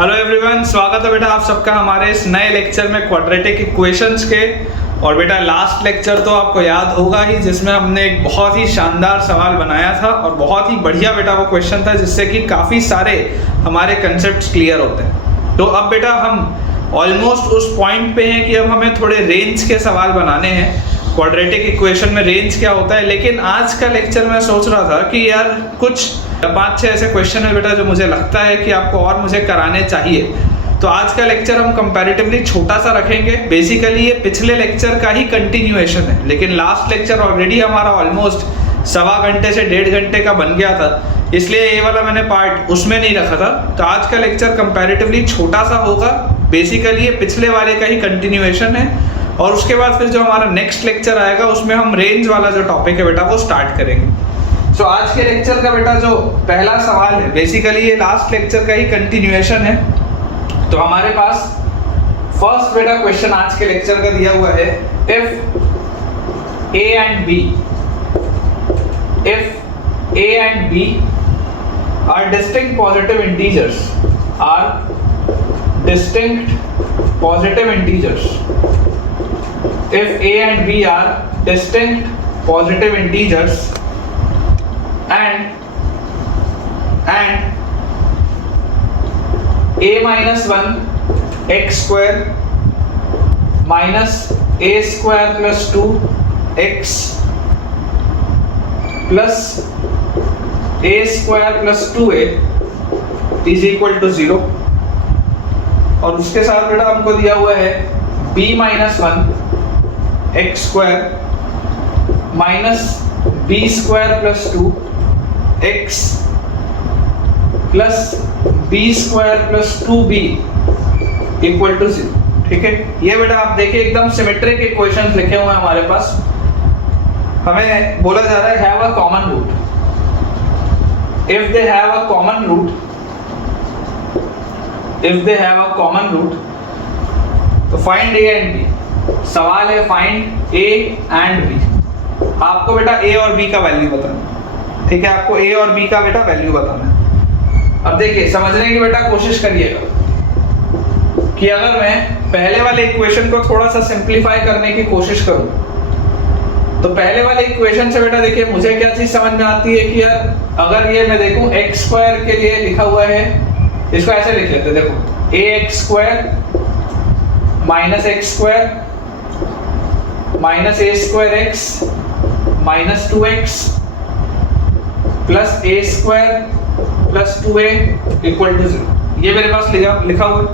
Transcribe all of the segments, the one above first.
Hello everyone, स्वागत है बेटा आप सबका हमारे इस नए लेक्चर में क्वाड्रेटिक इक्वेशंस के। और बेटा लास्ट लेक्चर तो आपको याद होगा ही, जिसमें हमने एक बहुत ही शानदार सवाल बनाया था और बहुत ही बढ़िया बेटा वो क्वेश्चन था, जिससे कि काफ़ी सारे हमारे कंसेप्ट्स क्लियर होते हैं। तो अब बेटा हम ऑलमोस्ट उस पॉइंट पे हैं कि अब हमें थोड़े रेंज के सवाल बनाने हैं। क्वाड्रेटिक इक्वेशन में रेंज क्या होता है, लेकिन आज का लेक्चर मैं सोच रहा था कि यार कुछ 5-6 ऐसे क्वेश्चन है बेटा जो मुझे लगता है कि आपको और मुझे कराने चाहिए। तो आज का लेक्चर हम कंपैरेटिवली छोटा सा रखेंगे। बेसिकली ये पिछले लेक्चर का ही कंटिन्यूएशन है, लेकिन लास्ट लेक्चर ऑलरेडी हमारा ऑलमोस्ट 1.25 घंटे से 1.5 घंटे का बन गया था, इसलिए ये वाला मैंने पार्ट उसमें नहीं रखा था। तो आज का लेक्चर कंपैरेटिवली छोटा सा होगा। बेसिकली ये पिछले वाले का ही कंटिन्यूएशन है, और उसके बाद फिर जो हमारा नेक्स्ट लेक्चर आएगा उसमें हम रेंज वाला जो टॉपिक है बेटा वो स्टार्ट करेंगे। सो आज के लेक्चर का बेटा जो पहला सवाल है, बेसिकली ये लास्ट लेक्चर का ही कंटिन्यूएशन है। तो हमारे पास फर्स्ट बेटा क्वेश्चन आज के लेक्चर का दिया हुआ है, if a and b are distinct positive integers, if a and b are distinct positive integers and a minus 1 x square minus a square plus 2 x plus a square plus 2a is equal to 0। और उसके साथ बेटा हमको दिया हुआ है b minus 1 x square minus b square plus 2 x plus b square plus 2b equal to 0। ठीक है, ये बेटा आप देखिए एकदम सिमेट्रिक इक्वेशंस लिखे हुए हैं हमारे पास। हमें बोला जा रहा है have a common root. If they have a common root तो फाइंड ए एंड बी। सवाल है फाइंड ए एंड बी। आपको बेटा ए और बी का वैल्यू बताना, ठीक है, आपको ए और बी का बेटा वैल्यू बताना है। अब देखिए समझने की बेटा कोशिश करिएगा कि अगर मैं पहले वाले इक्वेशन को थोड़ा सा सिंपलीफाई करने की कोशिश करूं, तो पहले वाले इक्वेशन से बेटा देखिए मुझे क्या चीज समझ में आती है कि यार अगर ये मैं देखूं एक्स स्क्वायर के लिए लिखा हुआ है, इसको ऐसे लिख लेते, देखो a x square minus x square minus a square x minus 2x plus a square plus 2a equal to 0। ये मेरे पास लिखा हुआ है।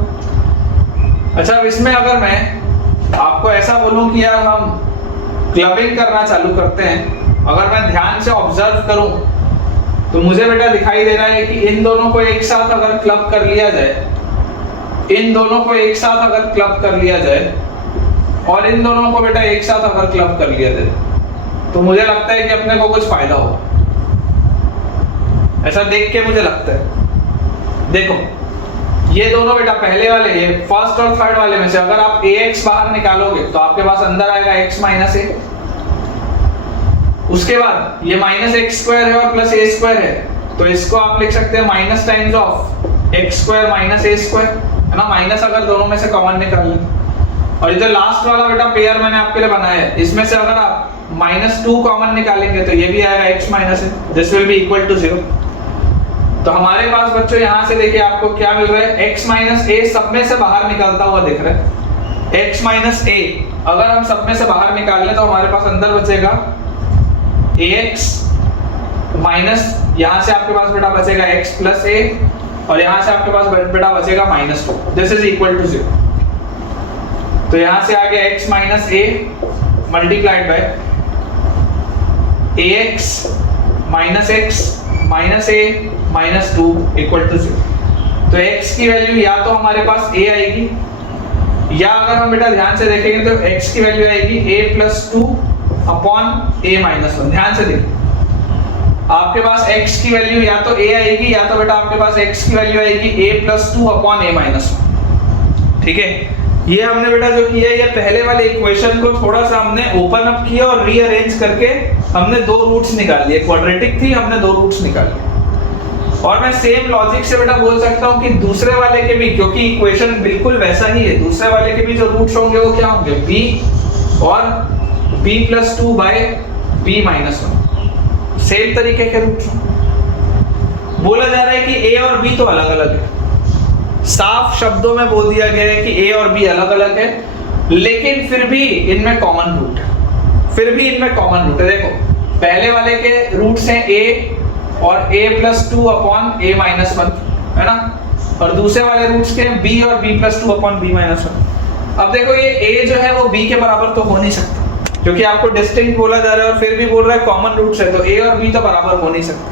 अच्छा, अब इसमें अगर मैं आपको ऐसा बोलूं कि यार हम क्लबिंग करना चालू करते हैं, अगर मैं ध्यान से ऑब्जर्व करूं तो मुझे बेटा दिखाई दे रहा है कि इन दोनों को एक साथ अगर क्लब कर लिया जाए, और इन दोनों को बेटा एक साथ अगर क्लब कर लिया जाए, तो मुझे लगता है कि अपने को कुछ फायदा होगा। ऐसा देख के मुझे लगता है। देखो ये दोनों बेटा पहले वाले, ये फर्स्ट और थर्ड वाले में से अगर आप ax बाहर निकालोगे तो आपके पास अंदर आएगा x माइनस a। उसके बाद ये माइनस एक्स स्क्वायर है और प्लस ए स्क्वायर है, तो इसको आप लिख सकते हैं minus times of x square minus a square, है ना। माइनस अगर दोनों में से कॉमन निकाल लें, और ये जो लास्ट वाला बेटा पेयर मैंने आपके लिए बनाया है, इसमें से अगर आप -2 कॉमन निकालेंगे तो ये भी आएगा x माइनस है, this will be equal to 0। तो हमारे पास बच्चों यहाँ से देखिए आपको क्या मिल रहा है, x माइनस ए सब में से बाहर निकलता हुआ दिख रहा है। x माइनस ए अगर हम सब में से बाहर निकाल लें तो हमारे पास अंदर बचेगा ax माइनस, यहाँ से आपके पास बेटा बचेगा x प्लस a, और यहाँ से आपके पास बेटा बचेगा -2, दिस इज इक्वल टू 0। तो यहाँ से आ गया x minus a multiplied by ax minus x minus a minus 2 equal to 0। तो x की वैल्यू या तो हमारे पास a आएगी, या अगर हम बेटा ध्यान से देखेंगे तो x की वैल्यू आएगी a plus 2 upon a minus 1। ध्यान से देखिए आपके पास x की वैल्यू या तो a आएगी, या तो बेटा आपके पास x की वैल्यू आएगी a plus 2 upon a minus 1। ठीक है, ये हमने बेटा जो किया है, ये पहले वाले इक्वेशन को थोड़ा सा हमने ओपन अप किया और रीअरेंज करके हमने 2 रूट्स निकाल लिए। क्वाड्रेटिक थी, हमने 2 रूट्स निकाल लिए। और मैं सेम लॉजिक से बेटा बोल सकता हूँ कि दूसरे वाले के भी, क्योंकि इक्वेशन बिल्कुल वैसा ही है, दूसरे वाले के भी जो रूट्स होंगे वो क्या होंगे, b और b+2 बाय b-1, सेम तरीके के रूट्स। बोला जा रहा है कि a और b तो अलग अलग है, साफ शब्दों में बोल दिया गया है कि a और b अलग अलग है, लेकिन फिर भी इनमें कॉमन रूट है, फिर भी इनमें कॉमन रूट है। देखो पहले वाले के रूट्स हैं a और a+2 अपॉन a-1 है ना, और दूसरे वाले रूट्स के b और b+2 अपॉन b-1। अब देखो ये a जो है वो b के बराबर तो हो नहीं सकता, क्योंकि आपको डिस्टिंक्ट बोला जा रहा है और फिर भी बोल रहा है कॉमन रूट्स है, तो a और b तो बराबर हो नहीं सकते।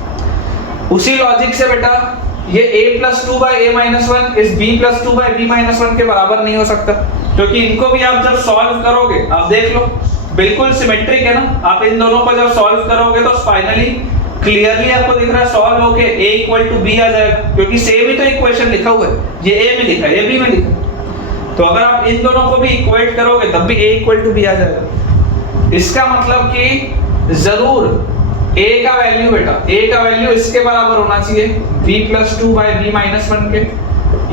उसी लॉजिक से बेटा ये a+2 बाय a-1 इस b+2 बाय b-1 के बराबर नहीं हो सकता, क्योंकि इनको भी आप जब सॉल्व करोगे, आप देख लो बिल्कुल सिमेट्रिक है ना, आप इन दोनों को जब सॉल्व करोगे तो फाइनली क्लियरली आपको दिख रहा है सॉल्व होके a = b आ जाएगा, क्योंकि सेम ही तो इक्वेशन लिखा हुआ है, ये a में लिखा है, ये b में लिखा है, तो अगर आप इन दोनों को भी इक्वेट करोगे तब भी a = b आ जाएगा। इसका मतलब कि जरूर a का वैल्यू बेटा, a का वैल्यू इसके बराबर होना चाहिए b+2 बाय b-1 के,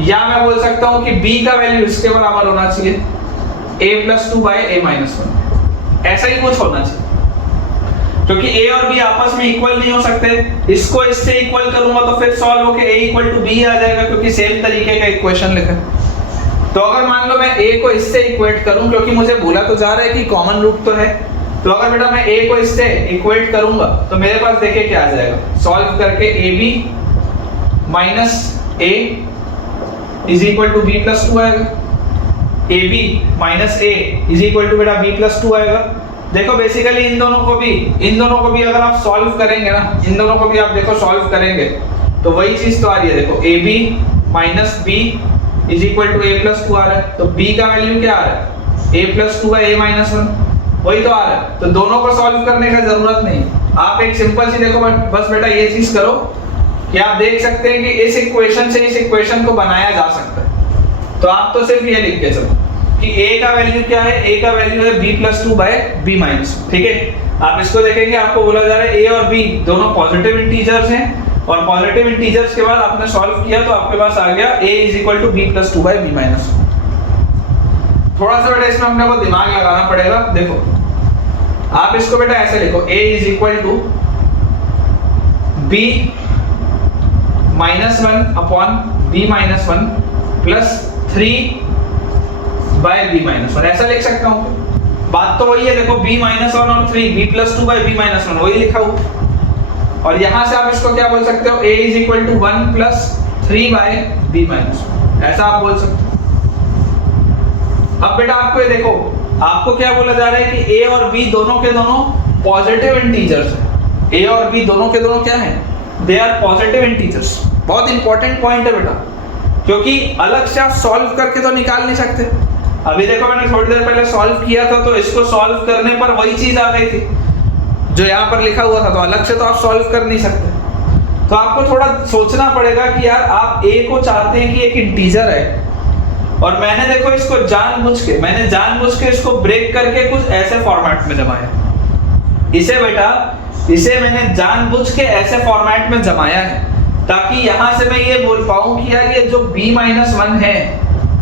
या मैं बोल सकता हूं कि b का वैल्यू इसके बराबर होना चाहिए a+2 बाय a-1, ऐसा ही कुछ होना चाहिए, क्योंकि a और b आपस में इक्वल नहीं हो सकते। इसको इससे इक्वल करूंगा तो फिर सॉल्व होके a = b आ जाएगा, क्योंकि सेम तरीके का इक्वेशन लिखा है। तो अगर मान लो मैं a को इससे इक्वेट करूं, क्योंकि मुझे बोला तो जा रहा है कि कॉमन रूट तो है, तो अगर बेटा मैं a को इससे इक्वेट करूंगा तो मेरे पास देखिए क्या आ जाएगा, सॉल्व करके ab minus a is equal to b+2 आएगा, ab minus a is equal to बेटा b+2 आएगा। देखो बेसिकली इन दोनों को भी अगर आप सॉल्व करेंगे ना, इन दोनों को भी आप देखो सॉल्व करेंगे तो वही चीज तो आ रही है, देखो ab minus b is equal to a+2 आ रहा है, तो b का वैल्यू क्या आ रहा है, a+2 बाय a-1, वही तो आ रहा है, तो दोनों को सॉल्व करने का जरूरत नहीं। आप एक सिंपल सी देखो बस बेटा ये चीज करो कि आप देख सकते हैं कि इस इक्वेशन से इस इक्वेशन को बनाया जा सकता है, तो आप तो सिर्फ ये लिख के चलो कि a का वैल्यू क्या है, a का वैल्यू है b+2 बाय b-, ठीक है। आप इसको देखेंगे, आपको बोला जा रहा है a और b दोनों पॉजिटिव इंटीजर्स हैं, और पॉजिटिव इंटीजर्स के बाद आपने सॉल्व किया तो आपके पास आ गया a = b+2 बाय b-। थोड़ा सा बेटा इसमें अपने को दिमाग लगाना पड़ेगा। देखो आप इसको बेटा ऐसे लिखो, a = b-1 upon b-1 plus 3 bye b-1, ऐसा लिख सकता हूँ। बात तो वही है, देखो b-1 और 3 b+2 बाय b-1 वही लिखा हुआ, और यहाँ से आप इसको क्या बोल सकते हो, a = 1 प्लस 3 बाय b-, ऐसा आप बोल सकते हो। अब बेटा आपको ये देखो, आपको क्या बोला जा रहा है कि a और b दोनों के दोनों पॉजिटिव इंटीजर्स हैं, a और b दोनों के दोनों क्या हैं, दे आर पॉजिटिव इंटीजर्स। बहुत इंपॉर्टेंट पॉइंट है बेटा, क्योंकि अलग से आप सॉल्व करके तो निकाल नहीं सकते। अभी देखो मैंने थोड़ी देर पहले सॉल्व किया था, तो इसको सॉल्व करने पर वही चीज आ गई थी जो यहाँ पर लिखा हुआ था, तो अलग से तो आप सॉल्व कर नहीं सकते। तो आपको थोड़ा सोचना पड़ेगा कि यार आप a को चाहते हैं कि एक इंटीजर है, और मैंने देखो इसको जानबूझ के इसको ब्रेक करके कुछ ऐसे फॉर्मेट में जमाया। इसे मैंने जानबूझ के ऐसे फॉर्मेट में जमाया है ताकि यहां से मैं ये बोल पाऊं कि यार ये जो b-1 है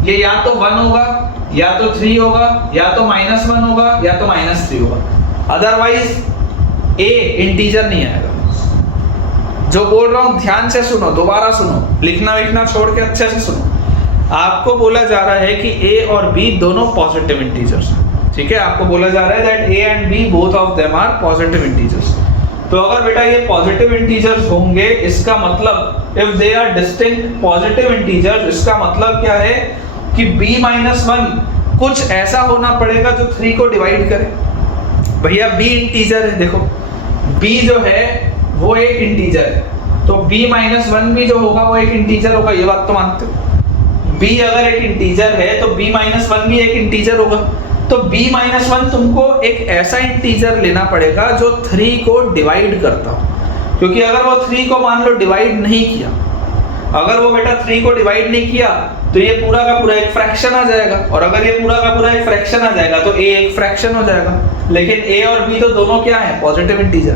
ये या तो 1 होगा, या तो 3 होगा, या तो -1 होगा, या तो -3 होगा, अदरवाइज a इंटीजर नहीं आएगा। जो बोल रहा हूं ध्यान से सुनो, दोबारा सुनो, लिखना छोड़ के अच्छे से सुनो। आपको बोला जा रहा है कि a और b दोनों पॉजिटिव इंटीजर्स हैं, ठीक है। आपको बोला जा रहा है that a and b both of them are positive integers. तो अगर बेटा ये पॉजिटिव इंटीजर्स होंगे, इसका मतलब if they are distinct positive integers, इसका मतलब क्या है कि b-1 कुछ ऐसा होना पड़ेगा जो 3 को डिवाइड करे। भैया b इंटीजर है, देखो b जो है वो एक इंटीजर है, तो b-1 भी जो होगा वो एक इंटीजर होगा, ये बात तो मानते हो। b अगर एक इंटीजर है तो b-1 भी एक इंटीजर होगा, तो b-1 तुमको एक ऐसा इंटीजर लेना पड़ेगा जो 3 को डिवाइड करता हो, क्योंकि अगर वो 3 को मान लो डिवाइड नहीं किया, अगर वो बेटा 3 को डिवाइड नहीं किया तो ये पूरा का पूरा एक फ्रैक्शन आ जाएगा, और अगर ये पूरा का पूरा एक फ्रैक्शन आ जाएगा तो a एक फ्रैक्शन हो जाएगा। लेकिन a और b तो दोनों क्या है, पॉजिटिव इंटीजर।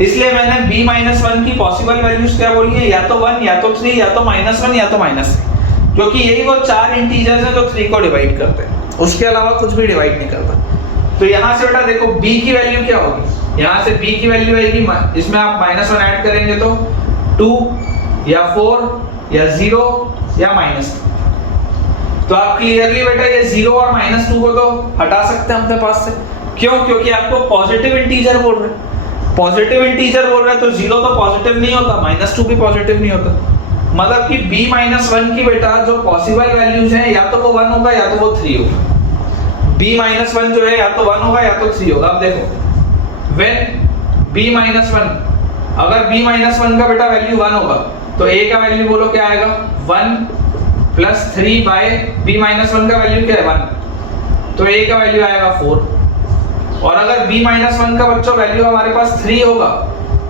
इसलिए मैंने b-1 की पॉसिबल वैल्यूज क्या बोली है, या तो 1 या तो 3 या तो -1 या तो -3, क्योंकि यही वो 4 इंटीजर्स हैं जो 3 को डिवाइड करते हैं, उसके अलावा कुछ भी डिवाइड नहीं करता। तो यहाँ से बेटा देखो b की वैल्यू क्या होगी, यहाँ से b की वैल्यू आएगी, इसमें आप -1 ऐड करेंगे तो 2 या 4 या 0 या -2। तो आप क्लियरली बेटा ये 0 और -2 को तो हटा सकते हैं अपने पास से, क्यों, क्योंकि आपको पॉजिटिव इंटीजर बोल रहे हैं, पॉजिटिव इंटीजर बोल रहे हैं तो 0 तो पॉजिटिव नहीं होता, -2 भी पॉजिटिव नहीं होता, मतलब कि b-1 की बेटा जो पॉसिबल वैल्यूज हैं या तो वो 1 होगा या तो वो 3 होगा। b-1 जो है या तो 1 होगा या तो 3 होगा। अब देखो व्हेन b-1, अगर b-1 का बेटा वैल्यू 1 होगा तो a का वैल्यू बोलो क्या आएगा, 1 प्लस 3 बाय b-1 का वैल्यू क्या है 1, तो a का वैल्यू आएगा 4। और अगर b-1 का बच्चों वैल्यू हमारे पास 3 होगा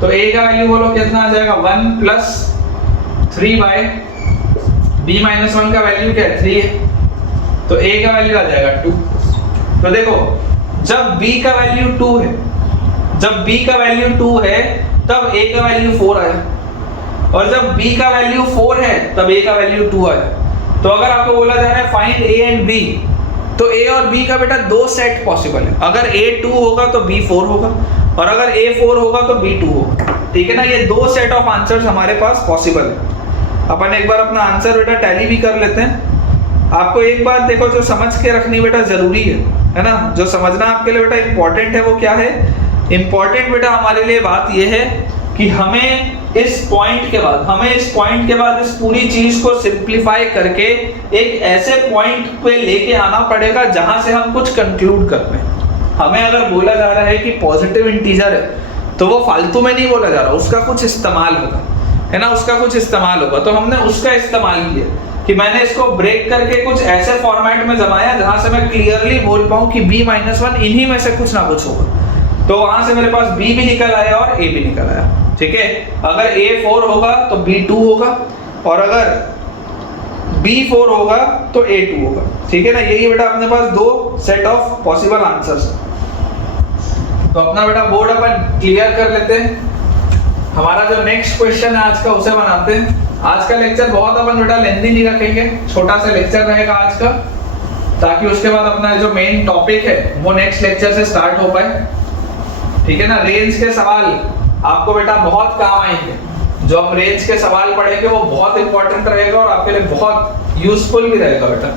तो a का वैल्यू बोलो कितना आ जाएगा, 1 प्लस 3 बाय b-1 का वैल्यू क्या है 3 है, तो a का वैल्यू आ जाएगा 2। तो देखो जब b का वैल्यू 2 है, जब b का वैल्यू 2 है तब a का वैल्यू 4 आया, और जब b का वैल्यू 4 है तब a का वैल्यू 2 आया। तो अगर आपको बोला जा रहा है फाइंड a एंड b, तो a और b का बेटा 2 सेट पॉसिबल है, अगर a 2 होगा तो b 4 होगा, और अगर a 4 होगा तो b 2 होगा, ठीक है ना। ये 2 सेट ऑफ आंसर्स हमारे पास पॉसिबल है। अपन एक बार अपना आंसर बेटा टैली भी कर लेते हैं। आपको एक बात देखो जो समझ के रखनी बेटा जरूरी है ना, जो समझना आपके लिए बेटा इंपॉर्टेंट है वो क्या है, इंपॉर्टेंट बेटा हमारे लिए बात ये है कि हमें इस पॉइंट के बाद इस पूरी चीज को सिंप्लीफाई करके एक ऐसे पॉइंट पे लेके आना पड़ेगा जहां से हम कुछ कंक्लूड कर पाए। हमें अगर बोला जा रहा है कि पॉजिटिव इंटीजर है तो वो फालतू में नहीं बोला जा रहा, उसका कुछ इस्तेमाल होगा, है ना, उसका कुछ इस्तेमाल होगा। तो हमने उसका इस्तेमाल किया कि मैंने इसको ब्रेक करके कुछ ऐसे फॉर्मेट में जमाया जहां से मैं क्लियरली बोल पाऊं कि b-1 इन्हीं में से कुछ ना कुछ होगा। तो वहां से मेरे पास b भी निकल आया और a भी निकल आया, ठीक है। अगर a 4 होगा तो b 2 होगा, और अगर b 4 होगा तो a 2 होगा, ठीक है ना। यही बेटा अपने पास 2 सेट ऑफ पॉसिबल आंसर्स। तो अपना बेटा बोर्ड अपन क्लियर कर लेते हैं। हमारा जो नेक्स्ट क्वेश्चन है आज का उसे बनाते हैं। आज का लेक्चर बहुत अपन बेटा लेंथी नहीं रखेंगे, छोटा सा लेक्चर रहेगा आज का, ताकि उसके बाद अपना जो मेन टॉपिक है वो नेक्स्ट लेक्चर से स्टार्ट हो पाए, ठीक है ना। रेंज के सवाल आपको बेटा बहुत काम आएंगे, जो हम रेंज के सवाल पढ़ेंगे वो बहुत इंपॉर्टेंट रहेगा और आपके लिए बहुत यूजफुल भी रहेगा बेटा,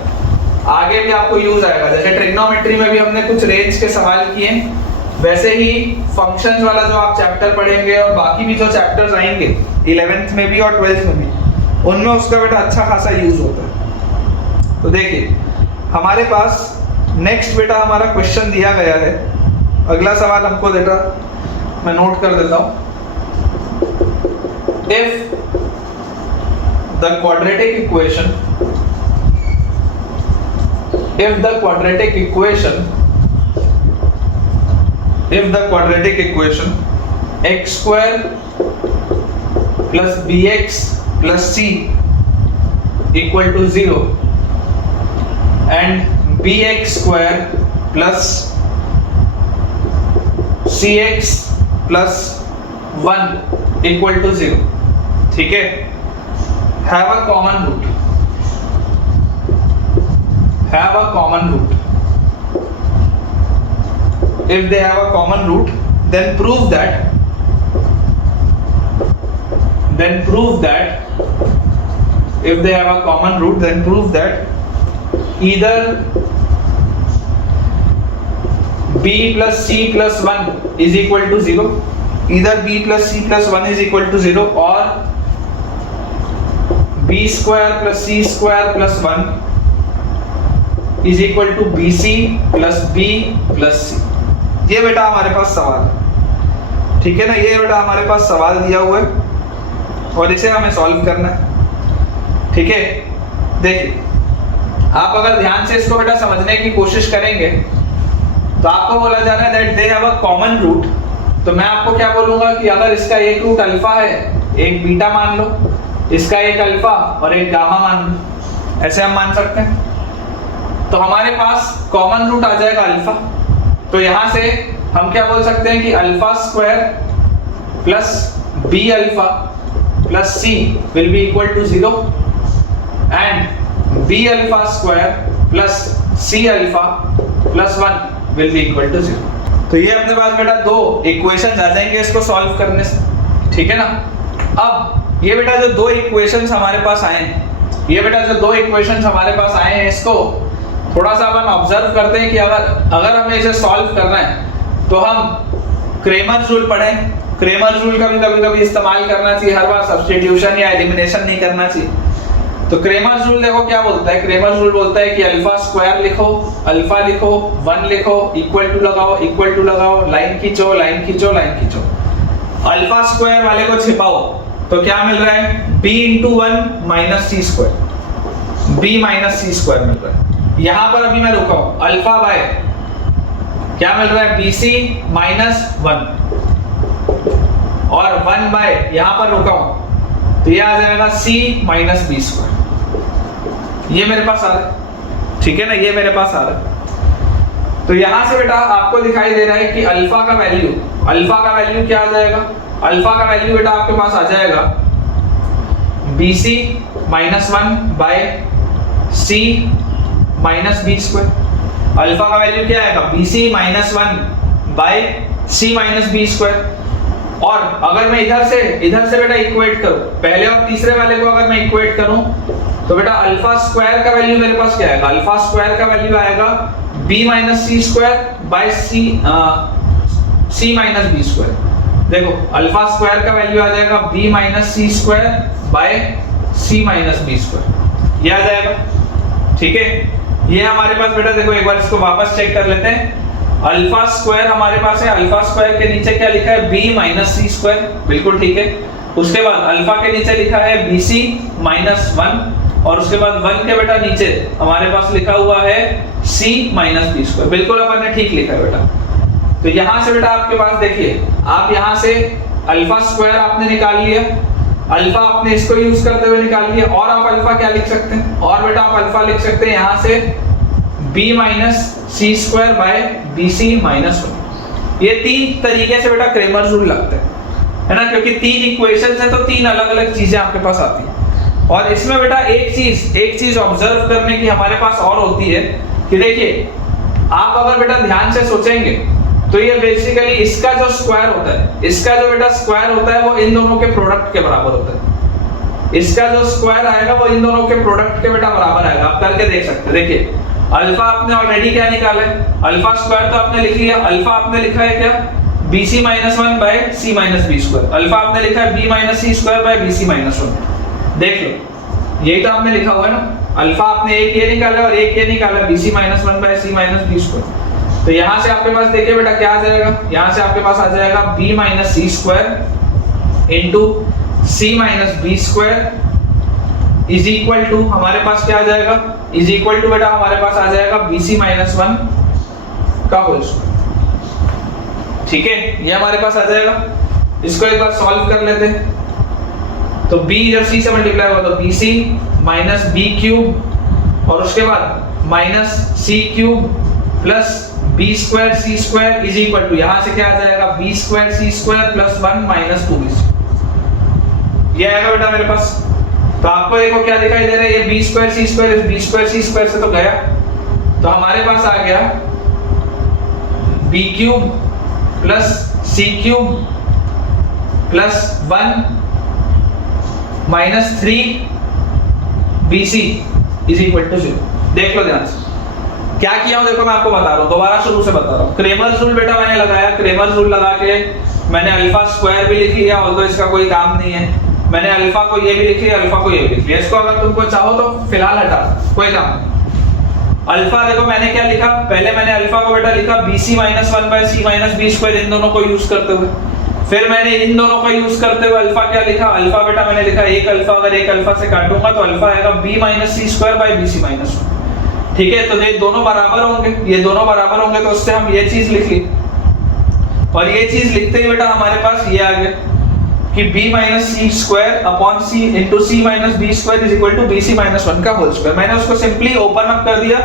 आगे भी आपको यूज आएगा। जैसे ट्रिग्नोमेट्री में भी हमने कुछ रेंज के सवाल किए, वैसे ही फंक्शंस वाला जो आप चैप्टर पढ़ेंगे और बाकी भी जो चैप्टर्स आएंगे 11th में भी और 12th में भी, उनमें उसका बेटा अच्छा खासा यूज होता है। तो देखिए हमारे पास नेक्स्ट बेटा हमारा क्वेश्चन दिया गया है। अगला सवाल हमको बेटा मैं नोट कर देता हूं। If the quadratic equation x square plus bx plus c equal to 0 and bx square plus cx plus 1 equal to 0, ठीक है, have a common root, if they have a common root then prove that if they have a common root then prove that either b plus c plus 1 is equal to 0, either b plus c plus 1 is equal to 0 or b square plus c square plus 1 is equal to bc plus b plus c। ये बेटा हमारे पास सवाल है, ठीक है ना, ये बेटा हमारे पास सवाल दिया हुआ है और इसे हमें सॉल्व करना है, ठीक है। देखिए आप अगर ध्यान से इसको बेटा समझने की कोशिश करेंगे तो आपको बोला जा रहा है that they have a common root, तो मैं आपको क्या बोलूंगा कि अगर इसका एक रूट अल्फा है, एक बीटा मान लो, इसका एक अल्फा और एक गामा मान लो, ऐसे हम मान सकते हैं। तो हमारे पास कॉमन रूट आ जाएगा अल्फा, तो यहां से हम क्या बोल सकते हैं कि alpha square plus b alpha plus c will be equal to 0 and b alpha square plus c alpha plus 1 will be equal to 0। तो ये अपने पास बेटा दो इक्वेशंस आ जाएंगे इसको सॉल्व करने से, ठीक है ना। अब ये बेटा जो दो इक्वेशंस हमारे पास आए हैं, ये बेटा जो दो इक्वेशंस हमारे पास आए हैं, इसको थोड़ा सा अपन ऑब्जर्व करते हैं कि अगर हमें इसे सॉल्व करना है तो हम क्रेमर्स रूल पढ़ें। क्रेमर्स रूल का भी कभी-कभी इस्तेमाल करना चाहिए, हर बार सब्स्टिट्यूशन या एलिमिनेशन नहीं करना चाहिए। तो क्रेमर्स रूल देखो क्या बोलता है। क्रेमर्स रूल बोलता है कि अल्फा स्क्वायर लिखो, अल्फा लिखो, 1 लिखो, इक्वल टू लगाओ, लाइन खींचो, लाइन खींचो, लाइन खींचो। अल्फा स्क्वायर वाले को छिपाओ तो क्या मिल रहा है, b इंटू 1 माइनस सी स्क्वायर, b माइनस सी स्क्वायर मिल रहा है। यहां पर अभी मैं रुका हूं, अल्फा बाय क्या मिल रहा है, bc माइनस 1 और 1 बाय यहां पर रुका हूं तो ये आ जाएगा c माइनस बी स्क्वायर। ये मेरे पास आ रहा है, ठीक है ना, ये मेरे पास आ रहा है। तो यहां से बेटा आपको दिखाई दे रहा है कि अल्फा का वैल्यू क्या आ जाएगा। अल्फा का वैल्यू बेटा आपके पास आ जाएगा bc minus 1 by c minus B square. Alpha का वैल्यू क्या आएगा, bc minus 1 by c minus B square. और अगर मैं इधर से बेटा इक्वेट करूं, पहले और तीसरे वाले को अगर मैं इक्वेट करूं तो बेटा अल्फा स्क्वायर का वैल्यू मेरे पास क्या आएगा, अल्फा स्क्वायर का वैल्यू आएगा b minus C square by c minus B square. देखो अल्फा स्क्वायर का वैल्यू आ जाएगा b minus C square by c minus B square, ये आ जाएगा, ठीक है। ये हमारे पास बेटा देखो एक बार इसको वापस चेक कर लेते हैं। अल्फा स्क्वायर हमारे पास है, अल्फा स्क्वायर के नीचे क्या लिखा है, b माइनस सी स्क्वायर, बिल्कुल ठीक है। उसके बाद अल्फा के नीचे लिखा है bc माइनस 1 और उसके बाद 1 के बेटा नीचे हमारे पास लिखा हुआ है c माइनस बी स्क्वायर, बिल्कुल अपन ने ठीक लिखा है बेटा। तो यहां से बेटा आपके पास देखिए, आप यहां से अल्फा स्क्वायर आपने निकाल लिया, अल्फा आपने इसको यूज करते हुए निकाल लिया, और आप अल्फा क्या लिख सकते हैं, और बेटा आप अल्फा लिख सकते हैं यहां से b minus C square by bc minus 1। ये तीन तरीके से बेटा क्रेमर्स रूल लगता है ना, क्योंकि तीन इक्वेशंस हैं तो तीन अलग-अलग चीजें आपके पास आती हैं। और इसमें बेटा एक चीज ऑब्जर्व करने की हमारे पास और होती है कि देखिए, आप अगर बेटा ध्यान से सोचेंगे तो ये बेसिकली इसका जो स्क्वायर होता है, इसका जो बेटा स्क्वायर होता है वो इन दोनों के प्रोडक्ट के बराबर होता है। इसका जो स्क्वायर आएगा वो इन दोनों के प्रोडक्ट के बेटा बराबर आएगा। आप करके देख सकते हैं। देखिए अल्फा आपने ऑलरेडी क्या निकाला है, अल्फा स्क्वायर तो आपने लिख लिया। अल्फा आपने लिखा है क्या, bc minus 1 by c minus B square. Alpha आपने लिखा है b minus C square by bc minus 1। देख लो, यही तो आपने लिखा हुआ है ना। अल्फा आपने एक ये निकाला और एक ये निकाला, bc minus 1 by c minus B square. तो यहां से आपके पास देखिए बेटा क्या आ जाएगा, यहां से आपके पास आ जाएगा b minus C square into c minus B square is equal to, हमारे पास क्या आ जाएगा, इज इक्वल टू बेटा हमारे पास आ जाएगा bc माइनस 1 का होल स्क्वायर, ठीक है। ये हमारे पास आ जाएगा। इसको एक बार सॉल्व कर लेते हैं। तो b जब c से मल्टीप्लाई होगा तो bc माइनस बी क्यूब और उसके बाद minus c cube plus b square C square is equal to, यहां से क्या आ जाएगा, बी स्क्वायर सी स्क्वायर प्लस 1 माइनस 2bc। ये आएगा बेटा मेरे पास। तो आपको देखो क्या दिखाई दे रहा है, ये बी स्क्वायर सी स्क्वायर, इस बी स्क्वायर सी स्क्वायर से तो गया, तो हमारे पास आ गया B cube plus C cube plus 1 minus 3bc is equal to 0। देख लो ध्यान से क्या किया हूं, देखो मैं आपको बता रहा हूं, दोबारा शुरू से बता रहा हूं। क्रेमर्स रूल बेटा मैंने लगाया, क्रेमर्स रूल लगा के मैंने अल्फा स्क्वायर भी लिख लिया, ऑल्दो इसका कोई काम नहीं है। मैंने अल्फा को ये भी लिख लिया, अल्फा को ये भी लिख लिया। इसको अगर तुमको चाहो तो फिलहाल हटा, कोई काम नहीं। अल्फा देखो मैंने क्या लिखा, पहले मैंने अल्फा को बेटा लिखा bc minus 1 by c minus B square, इन दोनों को यूज करते हुए। फिर मैंने इन दोनों का यूज करते हुए अल्फा क्या लिखा, अल्फा बेटा मैंने लिखा एक अल्फा, अगर एक अल्फा से काटूंगा तो अल्फा आएगा b minus C square by bc minus 1, ठीक है। तो ये दोनों बराबर होंगे, ये दोनों बराबर होंगे तो उससे हम ये चीज लिख ली, और ये चीज लिखते ही बेटा हमारे पास ये आ गया कि b minus C square upon c into C minus B square is equal to bc minus 1 का होल स्क्वायर। मैंने उसको सिंपली ओपन अप कर दिया।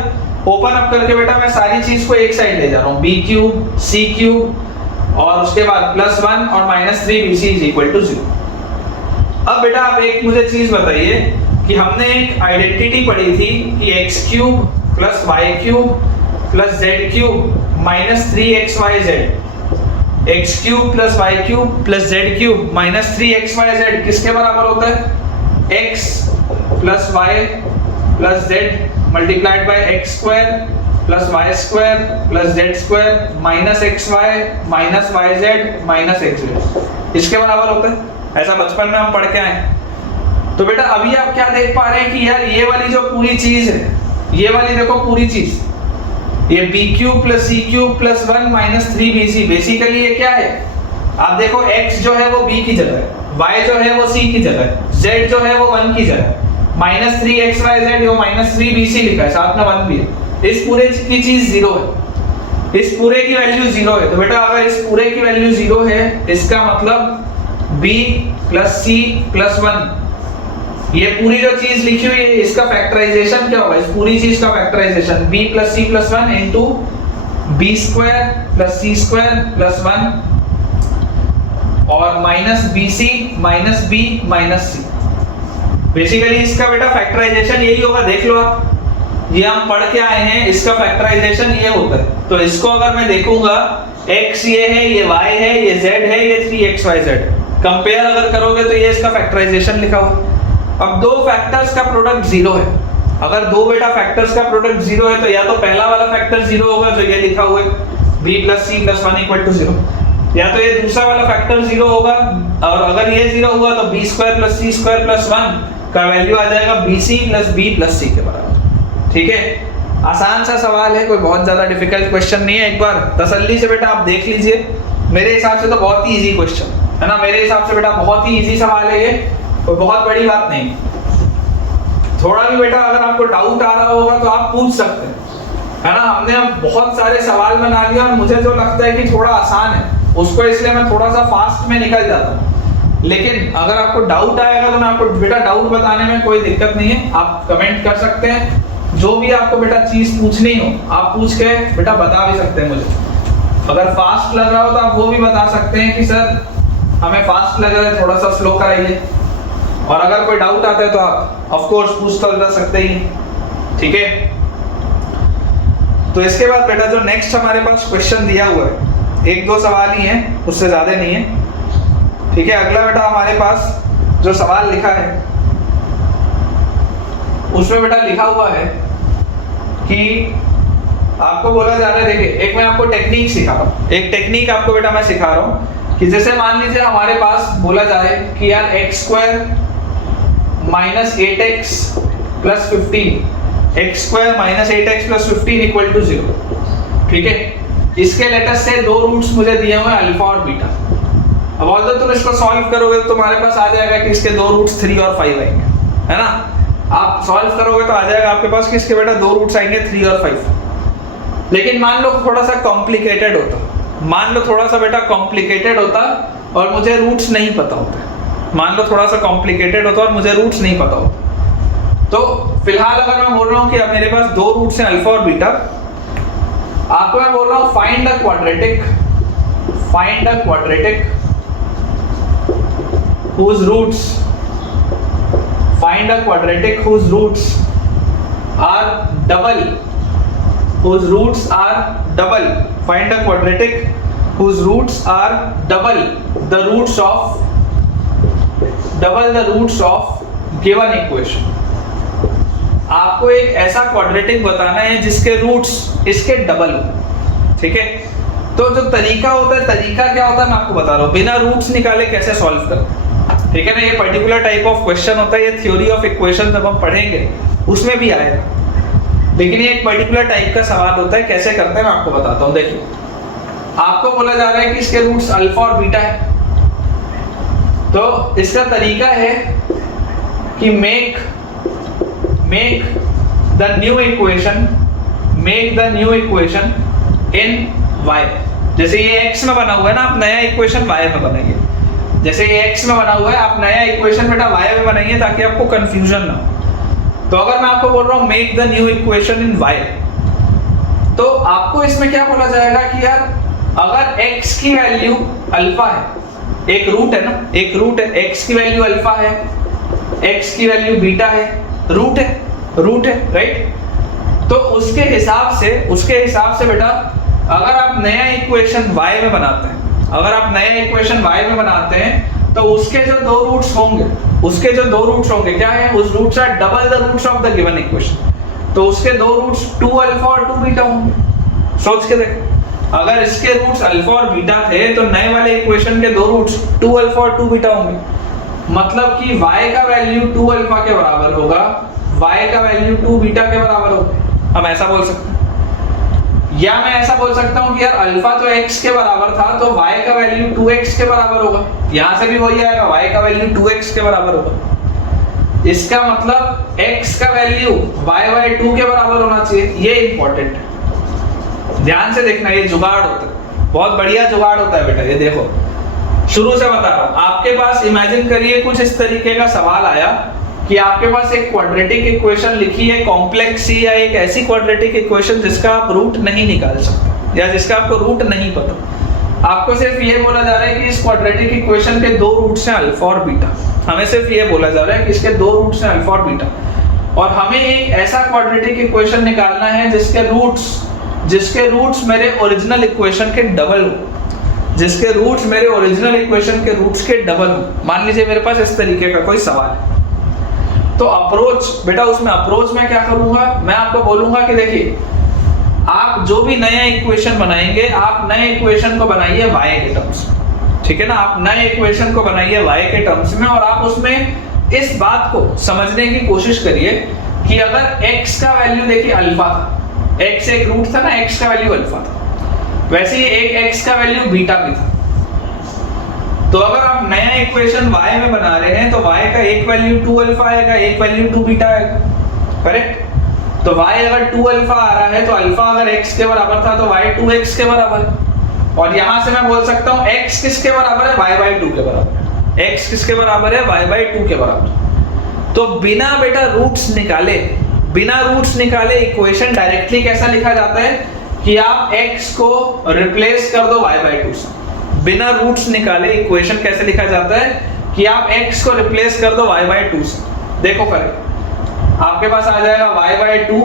ओपन अप करके बेटा मैं सारी चीज को एक साइड ले जा रहा हूँ, b क्यूब सी क्यूब और उसके बाद +1 और -3bc इज इक्वल टू 0। अब बेटा आप एक मुझे चीज बताइए कि हमने एक आइडेंटिटी पढ़ी थी कि x³ + y³ + z³ - 3xyz, x³ + y³ + z³ - 3xyz किसके बराबर होता है? x + y + z multiplied by x² + y² + z² - xy - yz - xz इसके बराबर होता है। ऐसा बचपन में हम पढ़ के आए। तो बेटा अभी आप क्या देख पा रहे हैं कि यार ये वाली जो पूरी चीज है, ये वाली देखो पूरी चीज, ये b³ + c³ + 1 - 3bc, बेसिकली ये क्या है? आप देखो x जो है वो b की जगह है, y जो है वो c की जगह है, z जो है वो 1 की जगह है, -3xyz जो -3bc लिखा है, साथ में 1 भी है। इस पूरे की चीज 0 है, इस पूरे की वैल्यू 0 है। तो बेटा अगर इस पूरे की वैल्यू 0 है, इसका मतलब b + c + 1, ये पूरी जो चीज लिखी हुई है इसका फैक्टराइजेशन क्या होगा? इस पूरी चीज का factorisation b + c + 1 into b² + c² + 1 और -bc - b - c। बेसिकली इसका बेटा फैक्टराइजेशन यही होगा, देख लो आप, ये हम पढ़ के आए हैं, इसका फैक्टराइजेशन ये होता है। तो इसको अगर मैं देखूंगा x ये है, ये y है, ये z है, ये 3xyz, कंपेयर अगर करोगे तो ये इसका फैक्टराइजेशन लिखा हुआ। अब दो फैक्टर्स का प्रोडक्ट 0 है, अगर दो बेटा फैक्टर्स का प्रोडक्ट 0 है तो या तो पहला वाला फैक्टर 0 होगा जो ये लिखा हुआ है b + c + 1 = 0, या तो ये दूसरा वाला फैक्टर 0 होगा, और अगर ये 0 हुआ तो b² + c² + 1 का वैल्यू आ जाएगा bc + b + c के बराबर। ठीक है, आसान सा सवाल है, कोई बहुत ज्यादा डिफिकल्ट क्वेश्चन नहीं है। एक बार तसल्ली से बेटा आप देख लीजिए, मेरे हिसाब से तो बहुत ही इजी क्वेश्चन है ना, मेरे हिसाब से बेटा बहुत ही इजी सवाल है ये, कोई बहुत बड़ी बात नहीं। थोड़ा भी बेटा अगर आपको डाउट आ रहा होगा तो आप पूछ सकते हैं, है ना। हमने अब बहुत सारे सवाल बना लिए और मुझे जो लगता है कि थोड़ा आसान है उसको, इसलिए मैं थोड़ा सा फास्ट में निकल जाता हूँ। लेकिन अगर आपको डाउट आएगा तो मैं आपको बेटा डाउट बताने में कोई दिक्कत नहीं है, आप कमेंट कर सकते हैं, जो भी आपको बेटा चीज पूछनी हो आप पूछ के बेटा बता भी सकते हैं मुझे। अगर फास्ट लग रहा हो तो आप वो भी बता सकते हैं कि सर हमें फास्ट लग रहा है, थोड़ा सा स्लो कराइए। और अगर कोई डाउट आता है तो आप ऑफ कोर्स पूछ तो कर सकते ही, ठीक है। तो इसके बाद बेटा जो नेक्स्ट हमारे पास क्वेश्चन दिया हुआ है, 1-2 सवाल ही हैं, उससे ज्यादा नहीं है, ठीक है। अगला बेटा हमारे पास जो सवाल लिखा है उसमें बेटा लिखा हुआ है कि आपको बोला जा रहा है, देखिए एक मैं आपको टेक्निक सिखा रहा हूँ, एक टेक्निक आपको बेटा मैं सिखा रहा हूँ कि जैसे मान लीजिए हमारे पास बोला जाए कि यार x² - 8x + 15, x² - 8x + 15 = 0, ठीक है। इसके लेटेस्ट से 2 रूट्स मुझे दिए हुए हैं अल्फा और बीटा। अब ऑल्दो तुम इसको सॉल्व करोगे तो तुम्हारे पास आ जाएगा कि इसके 2 रूट्स 3 और 5 आएंगे, है ना। आप सॉल्व करोगे तो आ जाएगा आपके पास कि इसके बेटा 2 रूट्स आएंगे 3 और 5। लेकिन मान लो थोड़ा सा कॉम्प्लिकेटेड होता, मान लो थोड़ा सा बेटा कॉम्प्लिकेटेड होता और मुझे रूट्स नहीं पता होते, मान लो थोड़ा सा कॉम्प्लिकेटेड होता और मुझे रूट्स नहीं पता होता। तो फिलहाल अगर मैं बोल रहा हूँ कि अब मेरे पास 2 रूट्स हैं अल्फा और बीटा, आपको मैं बोल रहा हूँ find the quadratic whose roots find a quadratic whose roots are double, find a quadratic whose roots are double the roots of given equation। आपको एक ऐसा क्वाड्रेटिक बताना है जिसके रूट्स इसके डबल हो, ठीक है। तो जो तरीका होता है, तरीका क्या होता है मैं आपको बता रहा हूँ, बिना रूट्स निकाले कैसे सॉल्व करते हैं, ठीक है ना। ये पर्टिकुलर टाइप ऑफ क्वेश्चन होता है, ये थ्योरी ऑफ इक्वेशन जब हम पढ़ेंगे उसमें भी आएगा, लेकिन ये एक पर्टिकुलर टाइप का सवाल होता है, कैसे करते हैं मैं आपको बताता हूँ। देखिए आपको बोला जा रहा है कि इसके रूट्स अल्फा और बीटा है, तो इसका तरीका है कि make the new equation in y। जैसे ये x में बना हुआ है ना, आप नया इक्वेशन y में बनाइए। जैसे ये x में बना हुआ है, आप नया इक्वेशन बेटा y में बनाइए ताकि आपको कंफ्यूजन ना हो। तो अगर मैं आपको बोल रहा हूँ make the new equation in y, तो आपको इसमें क्या बोला जाएगा कि यार अगर x की वैल्यू अल्फा है, एक रूट है ना, एक रूट है, x की वैल्यू अल्फा है, x की वैल्यू बीटा है, रूट है राइट। तो उसके हिसाब से बेटा अगर आप नया इक्वेशन y में बनाते हैं, अगर आप नया इक्वेशन y में बनाते हैं तो उसके जो दो रूट्स होंगे क्या है, उस roots are double the roots of the given equation. तो उसके दो रूट्स 2 अल्फा और 2 बीटा होंगे। सोच के देखो, अगर इसके रूट्स अल्फा और बीटा थे तो नए वाले इक्वेशन के दो रूट्स 2 अल्फा और 2 बीटा होंगे। मतलब कि y का वैल्यू 2 अल्फा के बराबर होगा, y का वैल्यू 2 बीटा के बराबर होगा। हम ऐसा बोल सकते हैं, या मैं ऐसा बोल सकता हूं कि यार अल्फा तो x के बराबर था तो y का वैल्यू 2x के बराबर होगा। यहां से भी वही आएगा, y का वैल्यू 2x के बराबर होगा। इसका मतलब x का वैल्यू y/2 के बराबर होना चाहिए। ये इंपॉर्टेंट है, ध्यान से देखना, ये जुगाड़ होता है, बहुत बढ़िया जुगाड़ होता है बेटा। ये देखो शुरू से बता रहा हूं, आपके पास इमेजिन करिए कुछ इस तरीके का सवाल आया कि आपके पास एक क्वाड्रेटिक इक्वेशन लिखी है कॉम्प्लेक्स सी, या एक ऐसी क्वाड्रेटिक इक्वेशन जिसका आप रूट नहीं निकाल सकते या जिसका आपको रूट नहीं पता। आपको सिर्फ ये बोला जा रहा है कि इस क्वाड्रेटिक इक्वेशन के दो रूट्स हैं अल्फा और बीटा। हमें सिर्फ ये बोला जा रहा है कि इसके दो रूट्स हैं अल्फा और बीटा, और हमें एक ऐसा क्वाड्रेटिक इक्वेशन निकालना है जिसके रूट्स मेरे ओरिजिनल इक्वेशन के डबल हो, जिसके रूट्स मेरे ओरिजिनल इक्वेशन के रूट्स के डबल हो। मान लीजिए मेरे पास इस तरीके का कोई सवाल है, तो अप्रोच बेटा, उसमें अप्रोच में क्या करूंगा, मैं आपको बोलूंगा कि देखिए आप जो भी नया इक्वेशन बनाएंगे, आप नए इक्वेशन को बनाइए y के टर्म्स में, ठीक है ना। आप नए इक्वेशन को बनाइए y के टर्म्स में, और आप उसमें इस बात को समझने की कोशिश करिए कि अगर x का वैल्यू देखिए अल्फा था, x एक रूट था ना, x का वैल्यू अल्फा था, वैसे ही एक x का वैल्यू बीटा भी था। तो अगर आप नया इक्वेशन y में बना रहे हैं तो y का एक वैल्यू 2 अल्फा आएगा, एक वैल्यू 2 बीटा आएगा, करेक्ट। तो y अगर 2 अल्फा आ रहा है तो अल्फा अगर x के बराबर था तो y 2x के बराबर है। और यहां से मैं बोल सकता हूं x किसके बराबर है, y/2 के बराबर है। x किसके बराबर है, y/2 के बराबर। तो बिना बेटा रूट्स निकाले इक्वेशन डायरेक्टली कैसा लिखा जाता है कि आप x को रिप्लेस कर दो y/2 से। बिना रूट्स निकाले इक्वेशन कैसे लिखा जाता है कि आप x को रिप्लेस कर दो y/2 से। देखो करें, आपके पास आ जाएगा y/2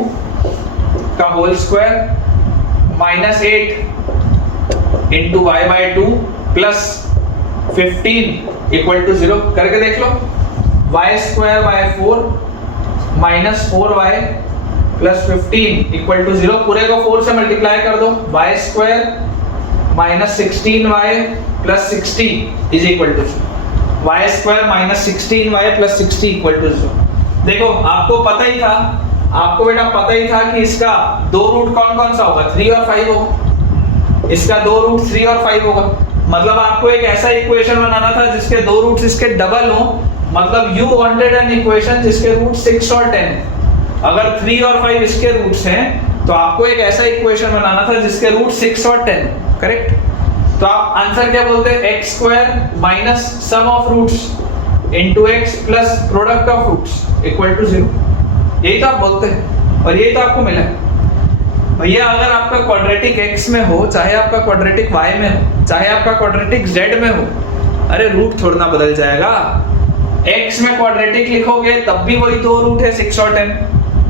का whole square -8 into y/2 plus 15 equal to 0 करके देख लो। y²/4 -4y plus 15 equal to 0, पूरे को 4 से मल्टीप्लाई कर दो। y² -16y plus 60 is equal to y² -16y plus 60 equal to 0। देखो आपको पता ही था, आपको बेटा पता ही था कि इसका दो रूट कौन कौन सा होगा, 3 और 5 होगा। इसका दो रूट 3 और 5 होगा। मतलब आपको एक ऐसा इक्वेशन बनाना था जिसके दो रूट्स इसके डबल हो। मतलब यू वांटेड एन इक्वेशन जिसके रूट 6 और 10। अगर 3 और 5 इसके रूट्स हैं तो आपको एक ऐसा इक्वेशन बनाना था जिसके रूट 6 और 10, करेक्ट। तो आप आंसर क्या बोलते हैं, x² minus sum of roots into x plus product of roots equal to 0। यही तो आप बोलते हैं और यही तो आपको मिला। भैया अगर आपका क्वाड्रेटिक x में हो, चाहे आपका क्वाड्रेटिक y में हो, चाहे आपका क्वाड्रेटिक z में हो, अरे रूट थोड़ा ना बदल जाएगा। x में क्वाड्रेटिक लिखोगे तब भी वही दो रूट है 6 और 10।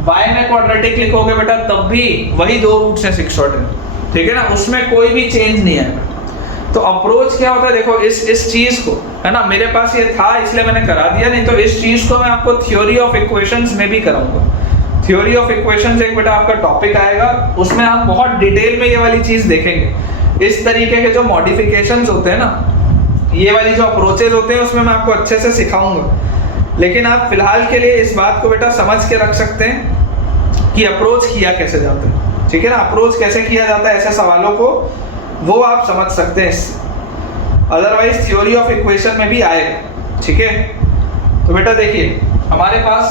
y में क्वाड्रेटिक लिखोगे बेटा तब भी वही दो रूट्स हैं 6 और 10, ठीक है ना, उसमें कोई भी चेंज नहीं आएगा। तो अप्रोच क्या होता है, देखो इस चीज को, है ना, मेरे पास ये था इसलिए मैंने करा दिया, नहीं तो इस चीज को मैं आपको थ्योरी ऑफ इक्वेशंस में भी कराऊंगा। थ्योरी ऑफ इक्वेशंस एक बेटा आपका टॉपिक आएगा, उसमें आप बहुत डिटेल में ये वाली चीज देखेंगे। इस तरीके के जो मॉडिफिकेशंस होते हैं ना, ये वाली जो अप्रोचेज होते हैं, उसमें मैं आपको अच्छे से सिखाऊंगा। लेकिन आप फिलहाल के लिए इस बात को बेटा समझ के रख सकते हैं कि अप्रोच किया कैसे जाता है, ठीक है ना। अप्रोच कैसे किया जाता है ऐसे सवालों को, वो आप समझ सकते हैं इससे। अदरवाइज थ्योरी ऑफ इक्वेशन में भी आएगा, ठीक है। तो बेटा देखिए हमारे पास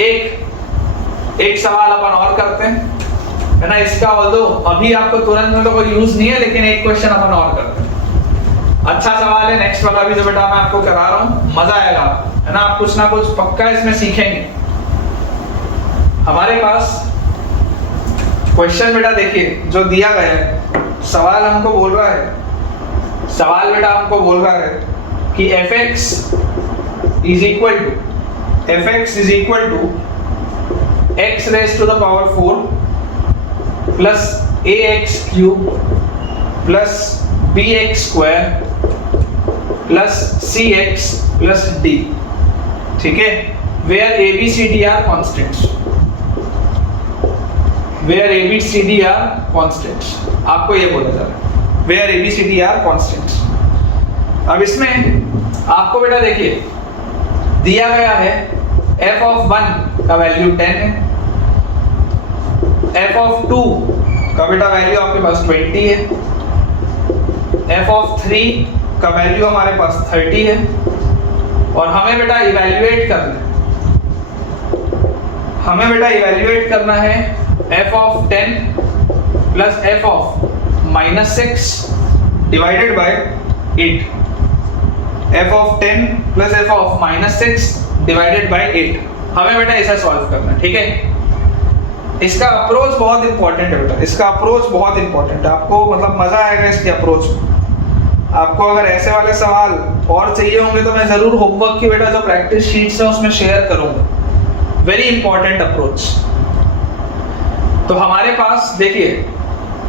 एक सवाल अपन और करते हैं, है ना। इसका ऑल्दो अभी आपको तुरंत में तो कोई यूज नहीं है, लेकिन एक क्वेश्चन अपन और करते हैं। अच्छा सवाल है नेक्स्ट वाला भी जो बेटा मैं आपको करा रहा हूँ, मजा आएगा, है ना। आप कुछ ना कुछ पक्का इसमें सीखेंगे। हमारे पास क्वेश्चन बेटा देखिए जो दिया गया है, सवाल हमको बोल रहा है, सवाल बेटा हमको बोल रहा है कि fx is equal to x raise to the power 4 plus ax cube plus bx square plus cx plus d, ठीक है, where a b c d are constants, where a b c d are constants, आपको ये बोला जा रहा है where a b c d are constants. अब इसमें आपको बेटा देखिए दिया गया है f ऑफ 1 का वैल्यू 10 है, f ऑफ 2 का बेटा वैल्यू आपके पास 20 है, f ऑफ 3 का वैल्यू हमारे पास 30 है, और हमें बेटा इवैल्यूएट करना है, हमें बेटा इवैल्यूएट करना है f of 10 plus f of -6 divided by 8, f of 10 plus f of -6 divided by 8, हमें बेटा ऐसा सॉल्व करना है, ठीक है। इसका अप्रोच बहुत इंपॉर्टेंट है बेटा, इसका अप्रोच बहुत इंपॉर्टेंट है, आपको मतलब मजा आएगा इसके अप्रोच में। आपको अगर ऐसे वाले सवाल और चाहिए होंगे तो मैं जरूर होमवर्क की बेटा जो प्रैक्टिस शीट्स है उसमें शेयर करूंगा, वेरी इंपॉर्टेंट अप्रोच। तो हमारे पास देखिए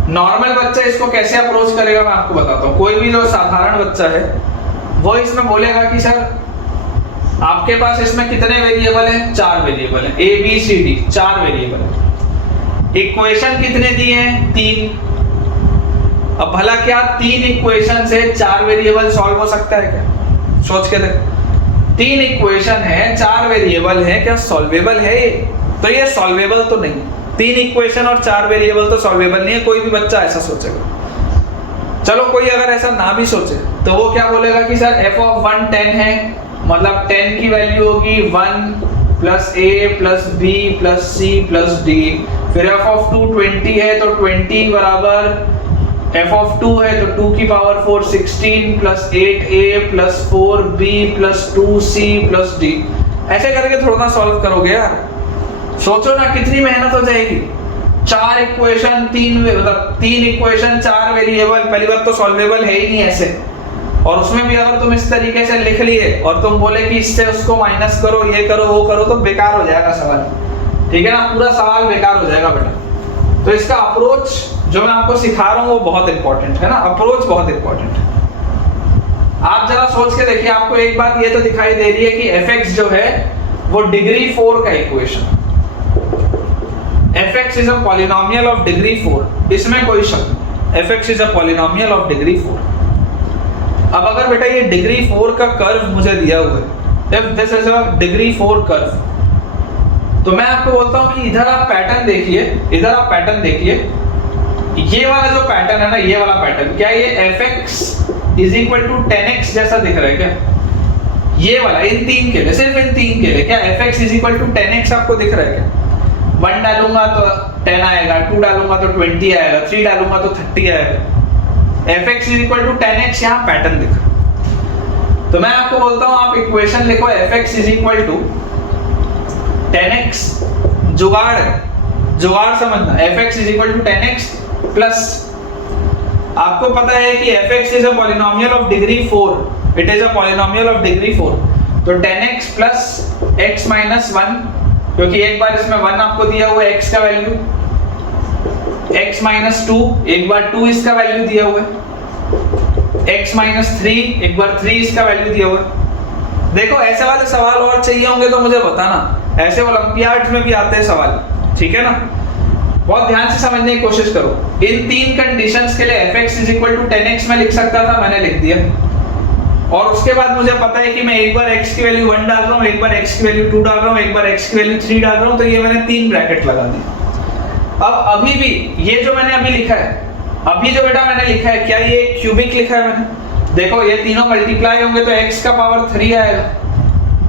नॉर्मल बच्चा इसको कैसे अप्रोच करेगा मैं आपको बताता हूँ। कोई भी जो साधारण बच्चा है वो इसमें बोलेगा कि सर आपके पास इसमें कितने वेरिएबल हैं, 4 वेरिएबल हैं, A B C D 4 variable हैं, इक्वेशन कितने दिए हैं, 3। अब भला क्या 3 इक्वेशन से 4 वेरिएबल सॉल्व हो सकता है क्या, सोच के देख, 3 इक्वेशन है 4 वेरिएबल है, क्या सॉल्वेबल है ये? तो ये सॉल्वेबल तो नहीं, 3 इक्वेशन और 4 वेरिएबल तो सॉल्वेबल नहीं है, कोई भी बच्चा ऐसा सोचेगा। चलो कोई अगर ऐसा ना भी सोचे तो वो क्या बोलेगा कि सर f ऑफ 1 10 है, मतलब 10 की वैल्यू होगी 1 plus a plus b plus c plus d, फिर f ऑफ 2 20 है तो 20 बराबर f ऑफ 2 है तो 2 की power 4 16 plus 8a plus 4b plus 2c plus d। ऐसे करके थोड़ा सॉल्व करोगे यार, सोचो ना कितनी मेहनत हो जाएगी। 4 इक्वेशन 3 इक्वेशन 4 वेरिएबल, पहली बात तो सॉल्वेबल है ही नहीं ऐसे, और उसमें भी अगर तुम इस तरीके से लिख लिए और तुम बोले कि इससे उसको माइनस करो, ये करो वो करो, तो बेकार हो जाएगा सवाल, ठीक है ना, पूरा सवाल बेकार हो जाएगा बेटा। तो इसका अप्रोच जो मैं आपको सिखा रहा हूँ वो बहुत इंपॉर्टेंट है ना, अप्रोच बहुत इंपॉर्टेंट है। आप जरा सोच के देखिए, आपको एक बात ये तो दिखाई दे रही है कि fx जो है वो डिग्री 4 का equation, fx is a polynomial of degree 4, इसमें कोई शक नहीं, fx is a polynomial of degree 4। अब अगर बेटा ये डिग्री 4 का कर्व मुझे दिया हुआ है, if this is a degree 4 curve, तो मैं आपको बोलता हूँ कि इधर आप पैटर्न देखिए, इधर आप पैटर्न देखिए, ये वाला जो पैटर्न है ना, ये वाला पैटर्न, क्या ये fx is equal to 10x जैसा दिख रहा है क्या? ये वाला इन 3 के लिए, सिर्फ इन 3 के लिए क्या fx is equal to 10x आपको दिख रहा है क्या? 1 डालूंगा तो 10 आएगा, 2 डालूंगा तो 20 आएगा, 3 डालूंगा तो 30 आएगा। fx is equal to 10x यहाँ पैटर्न दिख रहा है। तो मैं आपको बोलता हूँ आप इक्वेशन लिखो fx is equal to 10x, जुगाड़ समझना, fx is equal to 10x plus आपको पता है कि fx is a polynomial of degree 4, it is a polynomial of degree 4, तो 10x प्लस x minus 1, क्योंकि एक बार इसमें 1 आपको दिया हुआ है x का वैल्यू, x minus 2 एक बार 2 इसका वैल्यू दिया हुआ है, x minus 3 एक बार 3 इसका वैल्यू दिया हुआ है। देखो ऐसे वाले सवाल और चाहिए होंगे तो मुझे बताना, ऐसे ओलंपियाड में भी आते हैं सवाल, ठीक है ना, बहुत ध्यान से समझने की कोशिश करो। इन 3 कंडीशंस के लिए fx is equal to 10x में लिख सकता था, मैंने लिख दिया, और उसके बाद मुझे पता है कि मैं एक बार x की वैल्यू 1 डाल रहा हूँ, एक बार x की वैल्यू 2 डाल रहा हूँ, एक बार x की वैल्यू 3 डाल रहा हूँ, तो ये मैंने 3 ब्रैकेट लगा दिए। अब अभी भी ये जो मैंने अभी लिखा है, अभी जो बेटा मैंने लिखा है, क्या ये क्यूबिक लिखा है मैंने? देखो ये तीनों मल्टीप्लाई होंगे तो x का पावर 3 आएगा,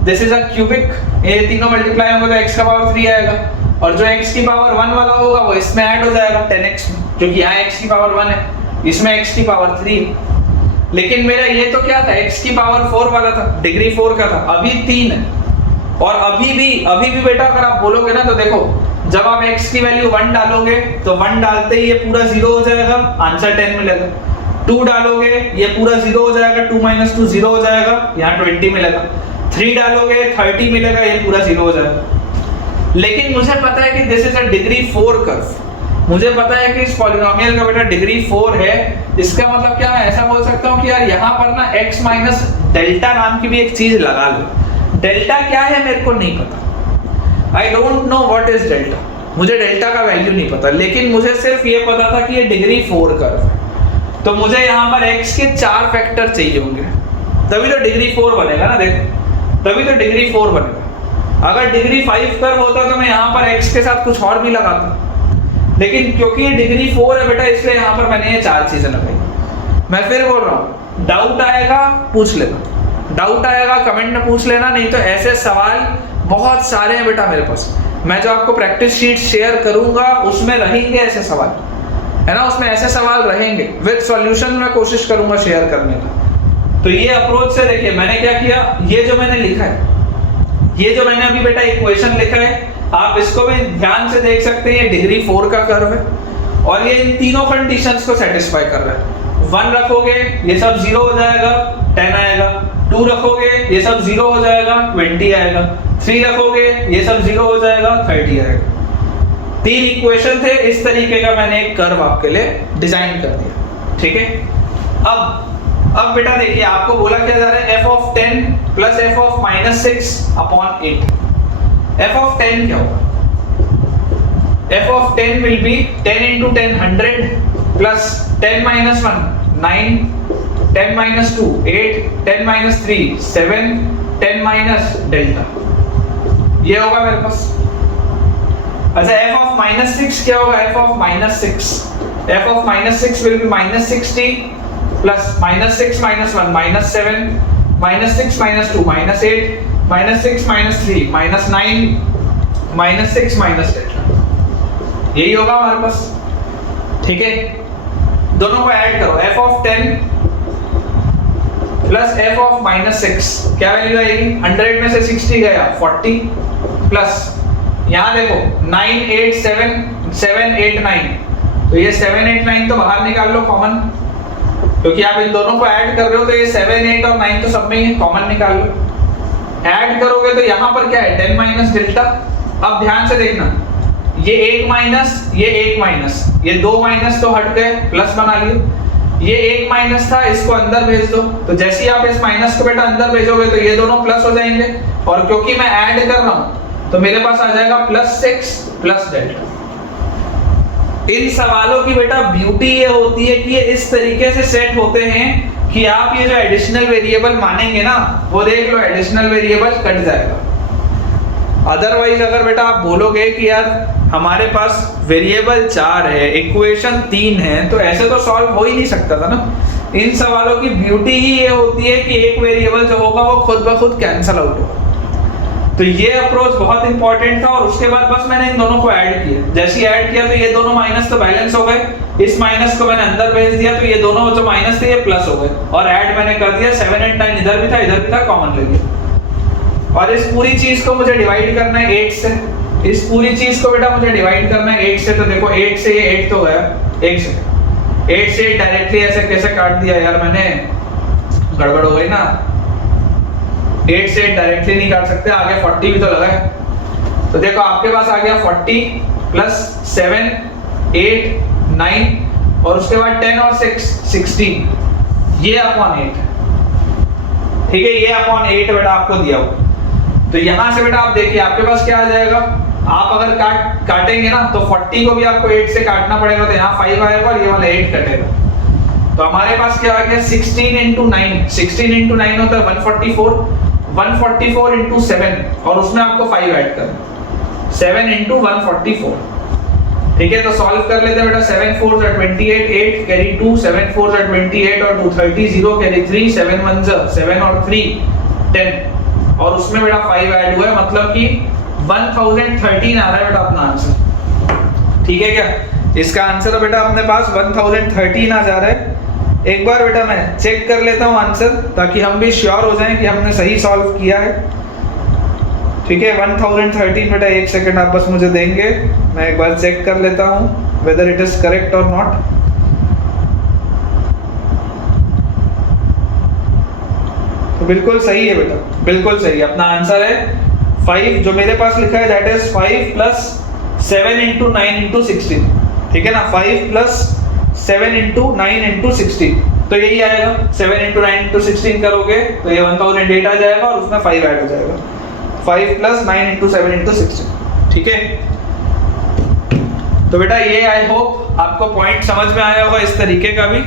दिस इज अ क्यूबिक, ये तीनों मल्टीप्लाई होंगे तो x का पावर 3 आएगा, और जो x की पावर 1 वाला होगा वो इसमें ऐड हो जाएगा 10x में, क्योंकि यहाँ x की पावर 1 है, इसमें x की पावर 3 है। लेकिन मेरा ये तो क्या था, x की पावर 4 वाला था, डिग्री 4 का था, अभी 3 है। और अभी भी बेटा अगर आप बोलोगे ना तो देखो जब आप x की वैल्यू 1 डालोगे तो 1 डालते ही ये पूरा 0 हो जाएगा, आंसर 10 मिलेगा। 2 डालोगे ये पूरा 0 हो जाएगा, 2 - 2 0 हो जाएगा, यहाँ 20 मिलेगा। 3 डालोगे 30 मिलेगा, ये पूरा 0 हो जाएगा। लेकिन मुझे पता है कि this is a degree 4 curve, मुझे पता है कि इस पॉलिनोमियल का बेटा डिग्री 4 है। इसका मतलब क्या है, ऐसा बोल सकता हूँ कि यार यहाँ पर ना x माइनस डेल्टा नाम की भी एक चीज लगा लो। डेल्टा क्या है मेरे को नहीं पता, I don't know what is delta, मुझे डेल्टा का वैल्यू नहीं पता, लेकिन मुझे सिर्फ ये पता था कि ये डिग्री 4 कर्व है। तो मुझे यहाँ पर x के 4 फैक्टर चाहिए होंगे, तभी तो डिग्री 4 बनेगा ना, देखो तभी तो डिग्री 4 बनेगा। अगर डिग्री 5 कर्व होता तो मैं यहाँ पर x के साथ कुछ और भी लगाता, लेकिन क्योंकि ये डिग्री 4 है बेटा, इसलिए यहाँ पर मैंने ये 4 चीजें लगाई। मैं फिर बोल रहा हूँ, डाउट आएगा पूछ लेना, डाउट आएगा कमेंट में पूछ लेना, नहीं तो ऐसे सवाल बहुत सारे हैं बेटा मेरे पास। मैं जो आपको प्रैक्टिस शीट शेयर करूंगा उसमें रहेंगे ऐसे सवाल, है ना, उसमें ऐसे सवाल रहेंगे विद सॉल्यूशन मैं कोशिश करूंगा शेयर करने का। तो ये अप्रोच से देखिए मैंने क्या किया, ये जो मैंने लिखा है, ये जो मैंने अभी बेटा इक्वेशन लिखा है, आप इसको भी ध्यान से देख सकते हैं, ये डिग्री 4 का कर्व है और ये इन तीनों कंडीशंस को सेटिस्फाई कर रहा है। 1 रखोगे ये सब 0 हो जाएगा, 10 आएगा। 2 रखोगे ये सब 0 हो जाएगा, 20 आएगा। 3 रखोगे ये सब 0 हो जाएगा, 30 आएगा। 3 इक्वेशन थे, इस तरीके का मैंने एक कर्व आपके लिए डिजाइन कर दिया, ठीक है। अब बेटा देखिए आपको बोला क्या जा रहा है, f of 10 plus f of -6 upon 8। f of 10 क्या होगा, f of 10 will be 10 into 10 100 plus 10 minus 1 9, 10 minus 2 8, 10 minus 3 7, 10 minus delta, ये होगा मेरे पास। अच्छा f of -6 क्या होगा, f of -6, f of -6 will be -60 plus -6 minus 1 -7, -6 minus 2 -8, -6 minus 3 -9, -6 minus 8, यही होगा हमारे पास, ठीक है। दोनों को ऐड करो, f of 10 plus f of -6 क्या वैल्यू आएगी, 100 में से 60 गया 40 प्लस यहाँ देखो 9 8 7 7 8 9, तो ये 7 8 9 तो बाहर निकाल लो कॉमन, क्योंकि आप इन दोनों को ऐड कर रहे हो तो ये 7 8 और 9 तो सब में ही कॉमन निकाल लो। ऐड करोगे तो यहाँ पर क्या है 10 माइनस डेल्टा। अब ध्यान से देखना, ये 1 माइनस ये 1 माइनस, ये 2 माइनस तो हट गए, प्लस बना लिए। ये 1 माइनस था, इसको अंदर भेज दो, तो जैसे ही आप इस माइनस को बेटा अंदर भेजोगे तो ये दोनों प्लस हो जाएंगे, और क्योंकि मैं ऐड कर रहा हूँ तो मेरे पास आ जाएगा +6 प्लस डेल्टा। इन सवालों की बेटा ब्यूटी ये होती है कि ये इस तरीके से सेट होते हैं कि आप ये जो एडिशनल वेरिएबल मानेंगे ना, वो देख लो एडिशनल वेरिएबल कट जाएगा। अदरवाइज अगर बेटा आप बोलोगे कि यार हमारे पास वेरिएबल 4 है, इक्वेशन 3 है, तो ऐसे तो सॉल्व हो ही नहीं सकता था ना। इन सवालों की ब्यूटी ही ये होती है कि एक वेरिएबल जो होगा वो खुद ब खुद कैंसिल आउट होगा। तो ये अप्रोच बहुत इंपॉर्टेंट था, और उसके बाद बस मैंने इन दोनों को ऐड किया। जैसे ही ऐड किया तो ये दोनों माइनस तो बैलेंस हो गए, इस माइनस को मैंने अंदर भेज दिया तो ये दोनों जो माइनस थे ये प्लस हो गए, और ऐड मैंने कर दिया। 7 8 9 इधर भी था इधर भी था, कॉमन ले लिया। और इस पूरी चीज को मुझे डिवाइड करना है 8 से, इस पूरी चीज को बेटा मुझे डिवाइड करना है 8 से। तो देखो 8 से ये 8 तो गया, 8 से डायरेक्टली ऐसे कैसे काट दिया यार मैंने, गड़बड़ हो गई ना। 8 से डायरेक्टली नहीं काट सकते, आगे 40 भी तो लगा है। तो देखो आपके पास आ गया 40 प्लस 7 8 9 और उसके बाद 10 और 6 16, ये अपॉन 8, ठीक है, ये अपॉन 8 बेटा आपको दिया हो। तो यहां से बेटा आप देखिए आपके पास क्या आ जाएगा, आप अगर काटेंगे ना तो 40 को भी आपको 8 से काटना पड़ेगा, तो यहाँ 5 आएगा और ये वाला 8 कटेगा। तो हमारे पास क्या आ गया 16 into 9, 16 into 9 होता है 144, 144 into 7 और उसमें आपको 5 ऐड करना, 7 into 144, ठीक है। तो सॉल्व कर लेते हैं बेटा, 7 4 are 28, 8 कैरी 2, 7 4 are 28 और 2 30, 0 कैरी 3, 7 1 7 और 3 10, और उसमें बेटा 5 ऐड हुआ है, मतलब कि 1013 आ रहा है बेटा अपना आंसर, ठीक है क्या। इसका आंसर बेटा अपने पास 1013 आ जा रहा है। एक बार बेटा मैं चेक कर लेता हूं आंसर, ताकि हम भी श्योर हो जाएं कि हमने सही सॉल्व किया है। ठीक है 1013 बेटा, एक सेकंड आप बस मुझे देंगे, मैं एक बार चेक कर लेता हूँ वेदर इट इज करेक्ट और नॉट। तो बिल्कुल सही है बेटा, बिल्कुल सही। अपना आंसर है 5, जो मेरे पास लिखा है that is 5 plus 7 into 9 into 16, ठीक है ना, 5 प्लस 7 इंटू 9 इंटू 16, तो यही आएगा। 7 इंटू 9 इंटू 16 करोगे तो ये 1008 आ जाएगा और उसमें 5 ऐड हो जाएगा। 5 प्लस 9 इंटू 7 इंटू 16, ठीक है। तो बेटा ये आई होप आपको पॉइंट समझ में आया होगा इस तरीके का भी।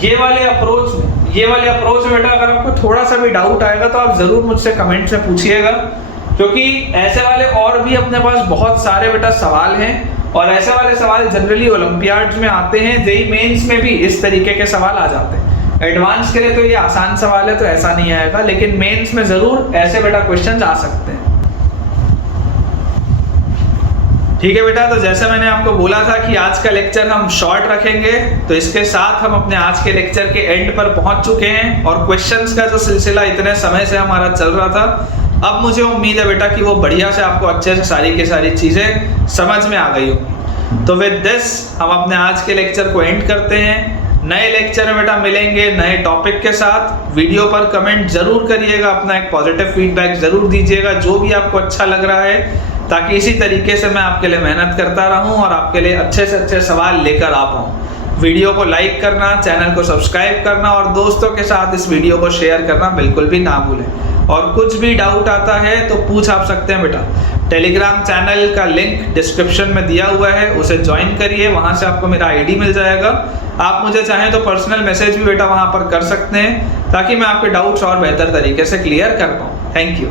ये वाले अप्रोच में बेटा अगर आपको थोड़ा सा भी डाउट आएगा तो आप जरूर मुझसे कमेंट से पूछिएगा, क्योंकि ऐसे वाले और भी अपने पास बहुत सारे बेटा सवाल हैं, और ऐसे वाले सवाल जनरली ओलंपियाड्स में आते हैं, जेईई मेंस में भी इस तरीके के सवाल आ जाते हैं। एडवांस के लिए तो ये आसान सवाल है तो ऐसा नहीं आएगा, लेकिन मेंस में जरूर ऐसे बेटा क्वेश्चंस आ सकते हैं। ठीक है बेटा, तो जैसे मैंने आपको बोला था कि आज का लेक्चर हम शॉर्ट रखेंगे, तो इसके साथ हम अपने आज के लेक्चर के एंड पर पहुंच चुके हैं, और क्वेश्चंस का जो सिलसिला इतने समय से हमारा चल रहा था, अब मुझे उम्मीद है बेटा कि वो बढ़िया से आपको अच्छे से सारी की सारी चीजें समझ में आ गई होंगी। तो विद दिस हम अपने आज के लेक्चर को एंड करते हैं। नए लेक्चर में बेटा मिलेंगे नए टॉपिक के साथ। वीडियो पर कमेंट जरूर करिएगा, अपना एक पॉजिटिव फीडबैक जरूर दीजिएगा जो भी आपको अच्छा लग रहा है, ताकि इसी तरीके से मैं आपके लिए मेहनत करता रहूं और आपके लिए अच्छे से अच्छे सवाल लेकर आ पाऊं। वीडियो को लाइक करना, चैनल को सब्सक्राइब करना और दोस्तों के साथ इस वीडियो को शेयर करना बिल्कुल भी ना भूलें। और कुछ भी डाउट आता है तो पूछ आप सकते हैं बेटा। टेलीग्राम चैनल का लिंक डिस्क्रिप्शन में दिया हुआ है, उसे ज्वाइन करिए, वहां से आपको मेरा आईडी मिल जाएगा। आप मुझे चाहें तो पर्सनल मैसेज भी बेटा वहां पर कर सकते हैं, ताकि मैं आपके डाउट्स और बेहतर तरीके से क्लियर कर पाऊँ। Thank you.